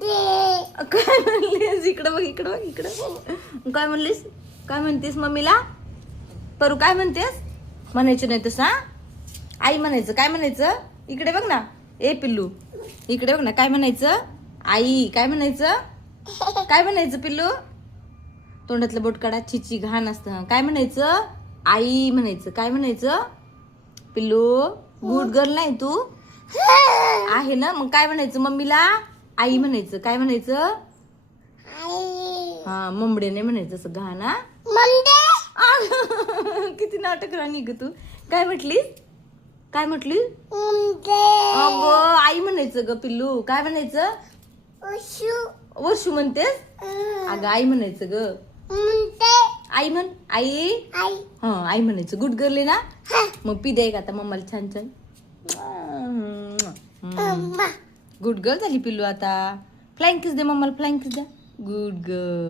काय म्हणलीस? इकडं बघ, इकडं बघ, इकडं. काय म्हणलीस? काय म्हणतेस मम्मीला? परू काय म्हणतेस? म्हणायचं नाही तसं, हा? आई म्हणायचं. काय म्हणायचं? इकडे बघ ना. ए पिल्लू, इकडे बघ ना. काय म्हणायचं? आई. काय म्हणायचं? काय म्हणायचं पिल्लू? तोंडातलं बोट काढा. चिची घाण असतं. काय म्हणायचं? आई म्हणायचं. काय म्हणायचं पिल्लू? गुड गर्ल नाही तू आहे ना? मग काय म्हणायचं मम्मीला? आई म्हणायचं. काय म्हणायचं? हा, ममडे नाही म्हणायचं असं घाण, हा? किती नाटक राणी ग तू. काय म्हटलीस? काय म्हटली? अगं आई म्हणायचं ग पिल्लू. काय म्हणायचं? वर्षू म्हणतेस? अगं आई म्हणायचं ग. आई म्हण. आई. हा, आई म्हणायचं. गुड गर्ल आहे ना? मग पी द्याय का आता मम्माला छान छान. गुड गर्ल झाली पिल्लू आता. फ्लाइंग किस दे मम्माला. फ्लाइंग किस द्या. Good girl.